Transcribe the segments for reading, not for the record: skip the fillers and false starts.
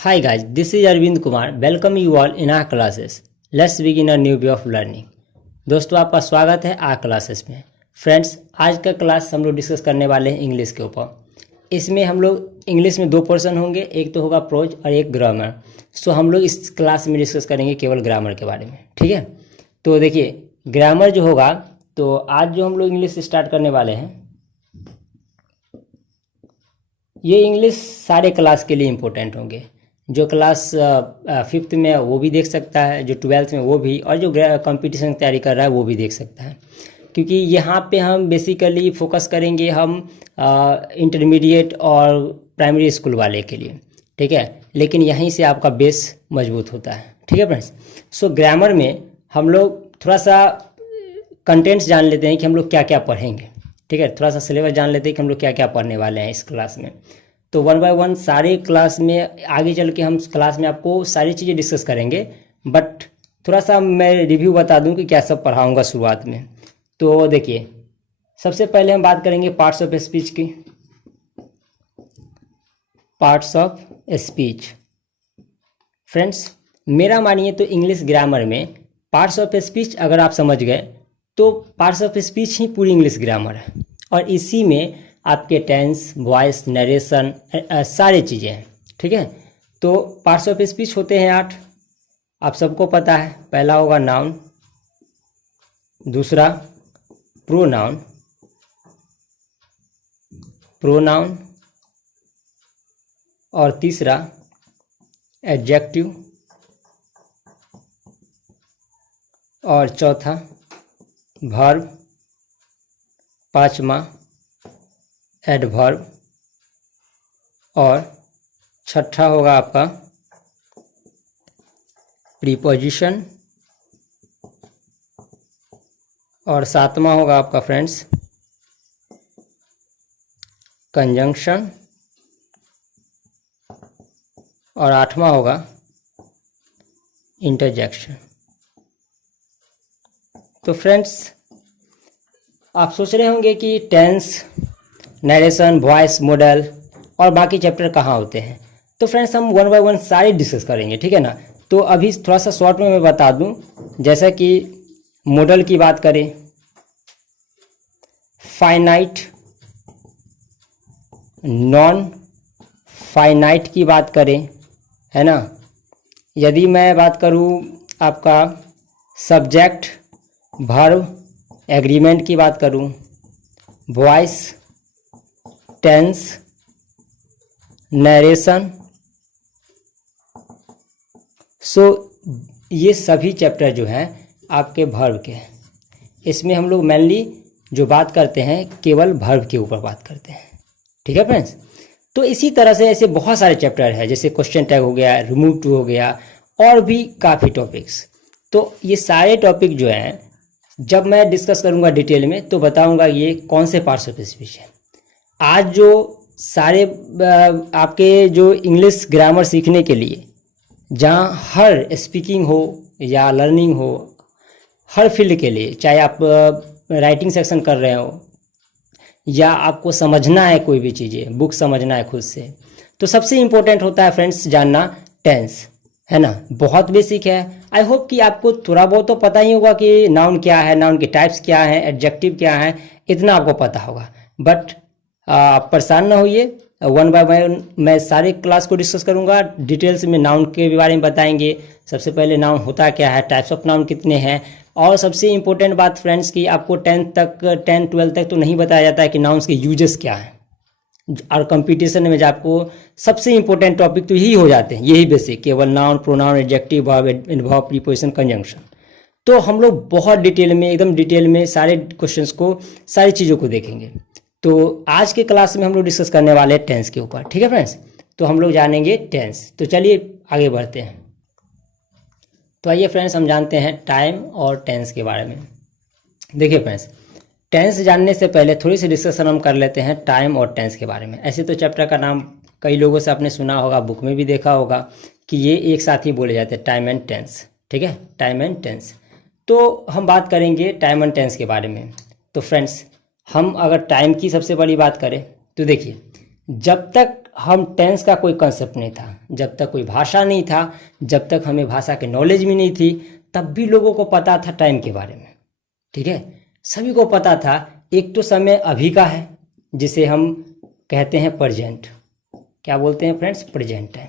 Hi guys, this is Arvind Kumar. Welcome you all in our classes. Let's begin a new way of learning. दोस्तों आपका स्वागत है are classes में। Friends, आज का class हम लोग डिस्कस करने वाले हैं इंग्लिश के ऊपर। इसमें हम लोग इंग्लिश में दो पोर्शन होंगे, एक तो होगा प्रोज और एक ग्रामर। सो हम लोग इस क्लास में डिस्कस करेंगे केवल ग्रामर के बारे में, ठीक है। तो देखिए, ग्रामर जो होगा, तो आज जो हम लोग इंग्लिश स्टार्ट करने वाले हैं, ये इंग्लिश सारे क्लास के लिए इम्पोर्टेंट होंगे। जो क्लास फिफ्थ में वो भी देख सकता है, जो ट्वेल्थ में वो भी, और जो कंपटीशन की तैयारी कर रहा है वो भी देख सकता है। क्योंकि यहाँ पे हम बेसिकली फोकस करेंगे हम इंटरमीडिएट और प्राइमरी स्कूल वाले के लिए, ठीक है। लेकिन यहीं से आपका बेस मजबूत होता है, ठीक है फ्रेंड्स। सो ग्रामर में हम लोग थोड़ा सा कंटेंट्स जान लेते हैं कि हम लोग क्या क्या पढ़ेंगे, ठीक है। थोड़ा सा सिलेबस जान लेते हैं कि हम लोग क्या क्या पढ़ने वाले हैं इस क्लास में। तो वन बाय वन सारे क्लास में आगे चल के हम क्लास में आपको सारी चीज़ें डिस्कस करेंगे, बट थोड़ा सा मैं रिव्यू बता दूं कि क्या सब पढ़ाऊंगा शुरुआत में। तो देखिए, सबसे पहले हम बात करेंगे पार्ट्स ऑफ स्पीच की। पार्ट्स ऑफ स्पीच फ्रेंड्स, मेरा मानिए तो इंग्लिश ग्रामर में पार्ट्स ऑफ स्पीच अगर आप समझ गए तो पार्ट्स ऑफ स्पीच ही पूरी इंग्लिश ग्रामर है। और इसी में आपके टेंस, वॉइस, नरेशन, सारी चीज़ें हैं, ठीक है। तो पार्ट्स ऑफ स्पीच होते हैं 8, आप सबको पता है। पहला होगा नाउन, दूसरा प्रोनाउन, और तीसरा एडजेक्टिव, और चौथा वर्ब, पांचवा एडवर्ब, और छठा होगा आपका प्रीपोजिशन, और सातवां होगा आपका फ्रेंड्स कंजंक्शन, और आठवां होगा इंटरजेक्शन। तो फ्रेंड्स, आप सोच रहे होंगे कि टेंस, नरेशन, वॉइस, मॉडल और बाकी चैप्टर कहाँ होते हैं। तो फ्रेंड्स, हम वन बाय वन सारे डिस्कस करेंगे, ठीक है ना। तो अभी थोड़ा सा शॉर्ट में मैं बता दूं, जैसा कि मॉडल की बात करें, फाइनाइट, नॉन फाइनाइट की बात करें, है ना। यदि मैं बात करूं आपका सब्जेक्ट, वर्ब, एग्रीमेंट की बात करूं, वॉइस, टेंस, नरेशन, सो ये सभी चैप्टर जो हैं आपके वर्ब के हैं। इसमें हम लोग मेनली जो बात करते हैं केवल वर्ब के ऊपर बात करते हैं, ठीक है फ्रेंड्स। तो इसी तरह से ऐसे बहुत सारे चैप्टर हैं, जैसे क्वेश्चन टैग हो गया, रिमूव टू हो गया, और भी काफ़ी टॉपिक्स। तो ये सारे टॉपिक जो हैं जब मैं डिस्कस करूँगा डिटेल में तो बताऊँगा ये कौन से पार्ट्स ऑफ स्पीच हैं। आज जो सारे आपके जो इंग्लिश ग्रामर सीखने के लिए, जहाँ हर स्पीकिंग हो या लर्निंग हो, हर फील्ड के लिए, चाहे आप राइटिंग सेक्शन कर रहे हो या आपको समझना है कोई भी चीज़ें, बुक समझना है खुद से, तो सबसे इम्पोर्टेंट होता है फ्रेंड्स जानना टेंस, है ना। बहुत बेसिक है। आई होप कि आपको थोड़ा बहुत तो पता ही होगा कि नाउन क्या है, नाउन के टाइप्स क्या हैं, एडजेक्टिव क्या है, इतना आपको पता होगा। बट आप परेशान ना होइए, वन बाय वन मैं सारे क्लास को डिस्कस करूंगा। डिटेल्स में नाउन के बारे में बताएंगे, सबसे पहले नाउन होता क्या है, टाइप्स ऑफ नाउन कितने हैं, और सबसे इंपॉर्टेंट बात फ्रेंड्स कि आपको 10 12 तक तो नहीं बताया जाता है कि नाउन्स के यूजेस क्या हैं। और कंपटीशन में आपको सबसे इंपॉर्टेंट टॉपिक तो यही हो जाते हैं, यही बेसिक, केवल noun, pronoun, adjective, verb, adverb, preposition, conjunction. तो हम लोग बहुत डिटेल में, एकदम डिटेल में सारे क्वेश्चंस को, सारी चीज़ों को देखेंगे। तो आज के क्लास में हम लोग डिस्कस करने वाले हैं टेंस के ऊपर, ठीक है फ्रेंड्स। तो हम लोग जानेंगे टेंस। तो चलिए आगे बढ़ते हैं। तो आइए फ्रेंड्स, हम जानते हैं टाइम और टेंस के बारे में। देखिए फ्रेंड्स, टेंस जानने से पहले थोड़ी सी डिस्कशन हम कर लेते हैं टाइम और टेंस के बारे में। ऐसे तो चैप्टर का नाम कई लोगों से आपने सुना होगा, बुक में भी देखा होगा कि ये एक साथ ही बोले जाते हैं, टाइम एंड टेंस, ठीक है, टाइम एंड टेंस। तो हम बात करेंगे टाइम एंड टेंस के बारे में। तो फ्रेंड्स, हम अगर टाइम की सबसे बड़ी बात करें तो देखिए, जब तक हम टेंस का कोई कंसेप्ट नहीं था, जब तक कोई भाषा नहीं था, जब तक हमें भाषा की नॉलेज भी नहीं थी, तब भी लोगों को पता था टाइम के बारे में। ठीक है, सभी को पता था। एक तो समय अभी का है जिसे हम कहते हैं प्रेजेंट, क्या बोलते हैं फ्रेंड्स, प्रेजेंट टाइम।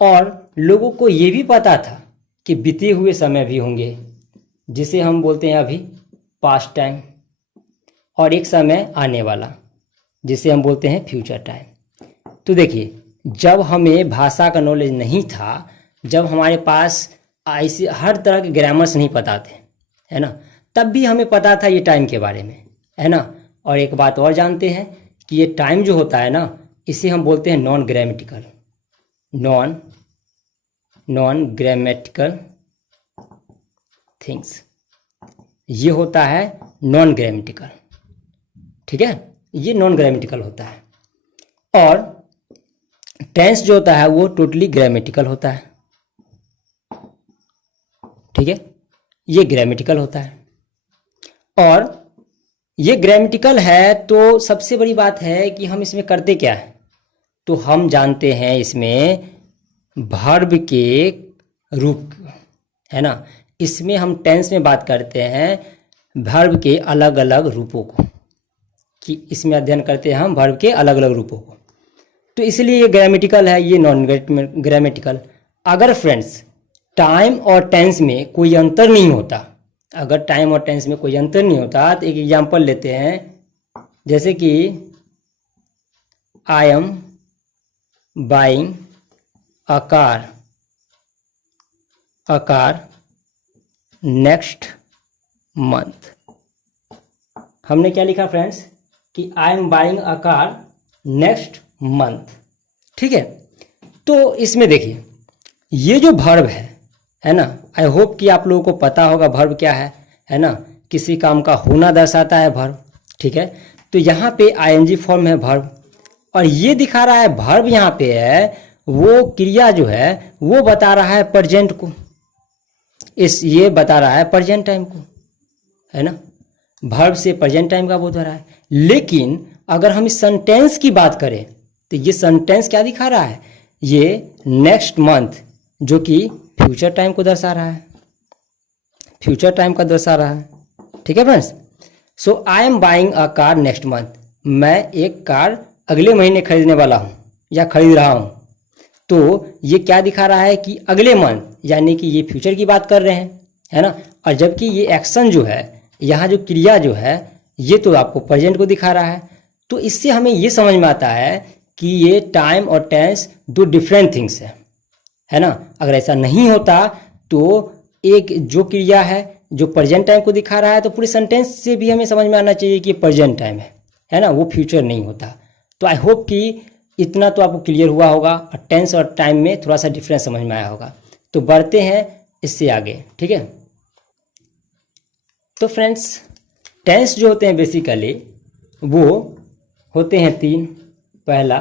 और लोगों को ये भी पता था कि बीते हुए समय भी होंगे जिसे हम बोलते हैं अभी पास्ट टाइम, और एक समय आने वाला जिसे हम बोलते हैं फ्यूचर टाइम। तो देखिए, जब हमें भाषा का नॉलेज नहीं था, जब हमारे पास ऐसे हर तरह के ग्रामर्स नहीं पता थे, है ना, तब भी हमें पता था ये टाइम के बारे में, है ना। और एक बात और जानते हैं कि ये टाइम जो होता है ना, इसे हम बोलते हैं non grammatical, non grammatical things. ये होता है नॉन ग्रामेटिकल, ठीक है, ये नॉन ग्रामेटिकल होता है। और टेंस जो होता है वो टोटली ग्रामेटिकल होता है, ठीक है, ये ग्रामेटिकल होता है। और ये ग्रामेटिकल है तो सबसे बड़ी बात है कि हम इसमें करते क्या है, तो हम जानते हैं इसमें वर्ब के रूप, है ना। इसमें हम टेंस में बात करते हैं वर्ब के अलग अलग रूपों को, कि इसमें अध्ययन करते हैं हम वर्ब के अलग अलग रूपों को। तो इसलिए ये ग्रामेटिकल है, ये नॉन ग्रामेटिकल। अगर फ्रेंड्स टाइम और टेंस में कोई अंतर नहीं होता, अगर टाइम और टेंस में कोई अंतर नहीं होता, तो एक एग्जांपल लेते हैं, जैसे कि I am buying a car next month. हमने क्या लिखा फ्रेंड्स कि I am buying a car next month, ठीक है। तो इसमें देखिए ये जो वर्ब है ना, आई होप कि आप लोगों को पता होगा वर्ब क्या है ना, किसी काम का होना दर्शाता है वर्ब, ठीक है। तो यहाँ पे आईएनजी फॉर्म है वर्ब, और ये दिखा रहा है वर्ब यहाँ पे है, वो क्रिया जो है वो बता रहा है प्रेजेंट को, ये बता रहा है प्रेजेंट टाइम को, है ना। वर्ब से प्रेजेंट टाइम का बोध हो रहा है। लेकिन अगर हम इस सेंटेंस की बात करें तो ये सेंटेंस क्या दिखा रहा है, ये नेक्स्ट मंथ, जो कि फ्यूचर टाइम को दर्शा रहा है, फ्यूचर टाइम का दर्शा रहा है, ठीक है friends. So I am buying a car next month, मैं एक कार अगले महीने खरीदने वाला हूँ या खरीद रहा हूँ। तो ये क्या दिखा रहा है कि अगले मंथ, यानी कि ये फ्यूचर की बात कर रहे हैं, है ना। और जबकि ये एक्शन जो है, यहाँ जो क्रिया जो है, ये तो आपको प्रेजेंट को दिखा रहा है। तो इससे हमें ये समझ में आता है कि ये टाइम और टेंस दो डिफरेंट थिंग्स है ना। अगर ऐसा नहीं होता तो एक जो क्रिया है जो प्रेजेंट टाइम को दिखा रहा है, तो पूरे सेंटेंस से भी हमें समझ में आना चाहिए कि प्रेजेंट टाइम है ना, वो फ्यूचर नहीं होता। तो आई होप कि इतना तो आपको क्लियर हुआ होगा, और टेंस और टाइम में थोड़ा सा डिफरेंस समझ में आया होगा। तो बढ़ते हैं इससे आगे, ठीक है। तो फ्रेंड्स टेंस जो होते हैं बेसिकली वो होते हैं तीन। पहला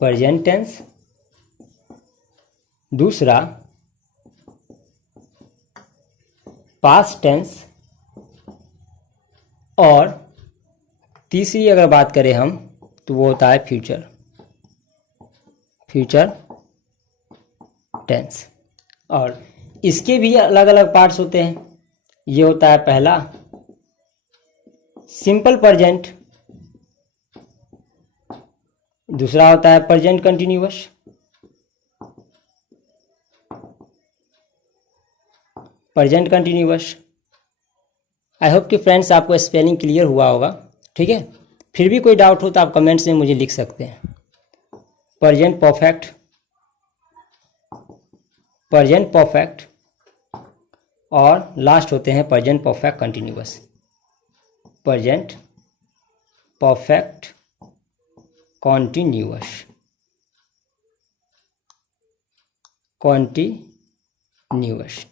प्रेजेंट टेंस, दूसरा पास्ट टेंस, और तीसरी अगर बात करें हम तो वो होता है फ्यूचर टेंस। और इसके भी अलग अलग पार्ट्स होते हैं। ये होता है पहला सिंपल प्रेजेंट, दूसरा होता है प्रेजेंट कंटिन्यूअस, आई होप कि फ्रेंड्स आपको स्पेलिंग क्लियर हुआ होगा, ठीक है। फिर भी कोई डाउट हो तो आप कमेंट्स में मुझे लिख सकते हैं। प्रेजेंट परफेक्ट, और लास्ट होते हैं प्रेजेंट परफेक्ट कंटिन्यूअस।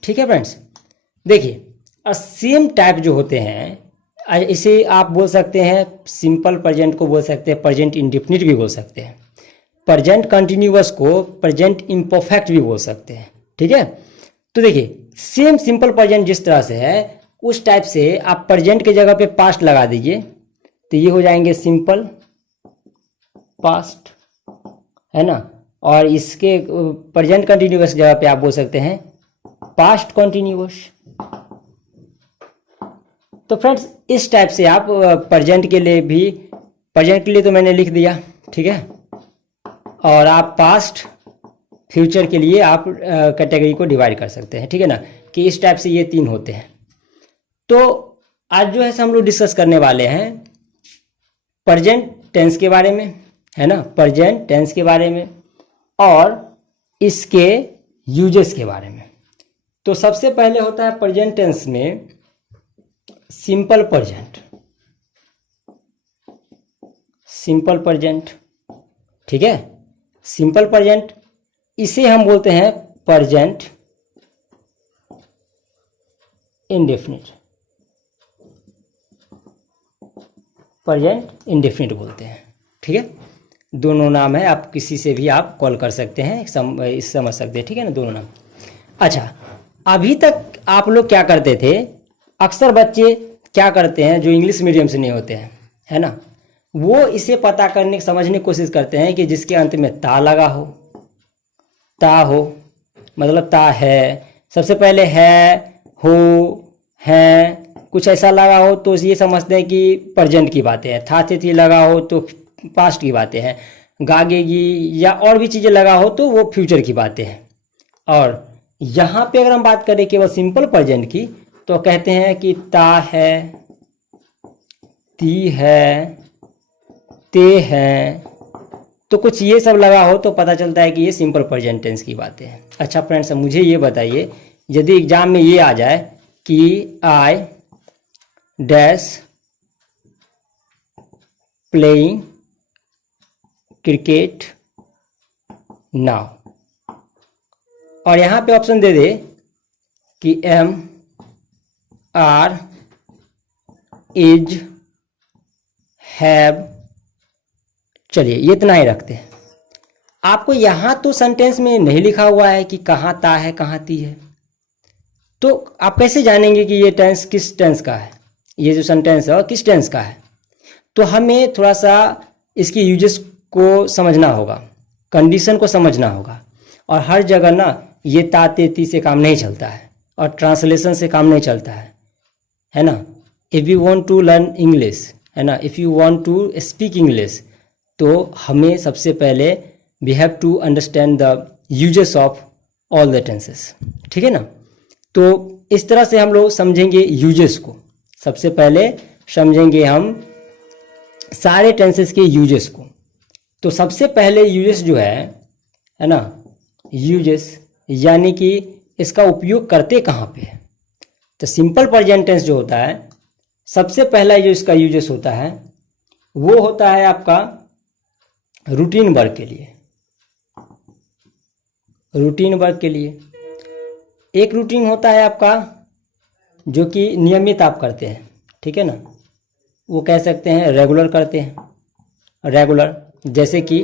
ठीक है फ्रेंड्स। देखिए और सेम टाइप जो होते हैं, इसे आप बोल सकते हैं सिंपल प्रेजेंट को बोल सकते हैं प्रेजेंट इंडेफिनिट भी बोल सकते हैं, प्रेजेंट कंटिन्यूअस को प्रेजेंट इम्परफेक्ट भी बोल सकते हैं, ठीक है। तो देखिए सेम सिंपल प्रेजेंट जिस तरह से है उस टाइप से आप प्रेजेंट के जगह पे पास्ट लगा दीजिए तो ये हो जाएंगे सिंपल पास्ट, है ना। और इसके प्रेजेंट कंटिन्यूअस जगह पे आप बोल सकते हैं पास्ट कंटिन्यूअस। तो फ्रेंड्स इस टाइप से आप प्रेजेंट के लिए भी, प्रेजेंट के लिए तो मैंने लिख दिया, ठीक है। और आप पास्ट फ्यूचर के लिए आप कैटेगरी को डिवाइड कर सकते हैं, ठीक है ना, कि इस टाइप से ये 3 होते हैं। तो आज जो है हम लोग डिस्कस करने वाले हैं प्रेजेंट टेंस के बारे में, है ना, प्रेजेंट टेंस के बारे में और इसके यूजेस के बारे में। तो सबसे पहले होता है प्रेजेंट टेंस में सिंपल प्रेजेंट, सिंपल प्रेजेंट, ठीक है। सिंपल प्रेजेंट इसे हम बोलते हैं प्रेजेंट इंडेफिनिट, प्रेजेंट इंडेफिनिट बोलते हैं, ठीक है। दोनों नाम है, आप किसी से भी आप कॉल कर सकते हैं, समझ सकते हैं, ठीक है ना, दोनों नाम। अच्छा, अभी तक आप लोग क्या करते थे, अक्सर बच्चे क्या करते हैं जो इंग्लिश मीडियम से नहीं होते हैं, है ना, वो इसे पता करने समझने की कोशिश करते हैं कि जिसके अंत में ता लगा हो, ता हो मतलब ता है, सबसे पहले है, हो, है, कुछ ऐसा लगा हो तो ये समझते हैं कि प्रेजेंट की बातें हैं। था थे थी लगा हो तो पास्ट की बातें हैं, गागेगी या और भी चीज़ें लगा हो तो वो फ्यूचर की बातें हैं। और यहाँ पे अगर हम बात करें केवल सिंपल प्रेजेंट की तो कहते हैं कि ता है, ती है, ते है, तो कुछ ये सब लगा हो तो पता चलता है कि ये सिंपल प्रेजेंट टेंस की बातें हैं। अच्छा फ्रेंड्स, मुझे ये बताइए, यदि एग्जाम में ये आ जाए कि I dash playing cricket now, और यहाँ पे ऑप्शन दे दे कि एम आर इज हैव, चलिए ये इतना ही रखते हैं। आपको यहाँ तो सेंटेंस में नहीं लिखा हुआ है कि कहाँ ता है कहाँ ती है, तो आप कैसे जानेंगे कि ये टेंस किस टेंस का है, ये जो सेंटेंस है किस टेंस का है। तो हमें थोड़ा सा इसकी यूजेस को समझना होगा, कंडीशन को समझना होगा। और हर जगह ना ये ता ते ती से काम नहीं चलता है और ट्रांसलेशन से काम नहीं चलता है ना। If you want to learn English, है ना, if you want to speak English, तो हमें सबसे पहले we have to understand the uses of all the tenses, ठीक है ना। तो इस तरह से हम लोग समझेंगे यूजेस को। सबसे पहले समझेंगे हम सारे टेंसेस के यूजेस को। तो सबसे पहले यूजेस जो है ना, यूजेस यानी कि इसका उपयोग करते कहाँ पे है। तो सिंपल प्रेजेंट टेंस जो होता है, सबसे पहला जो इसका यूजेस होता है वो होता है आपका रूटीन वर्क के लिए, रूटीन वर्क के लिए। एक रूटीन होता है आपका जो कि नियमित आप करते हैं, ठीक है ना, वो कह सकते हैं रेगुलर करते हैं, रेगुलर। जैसे कि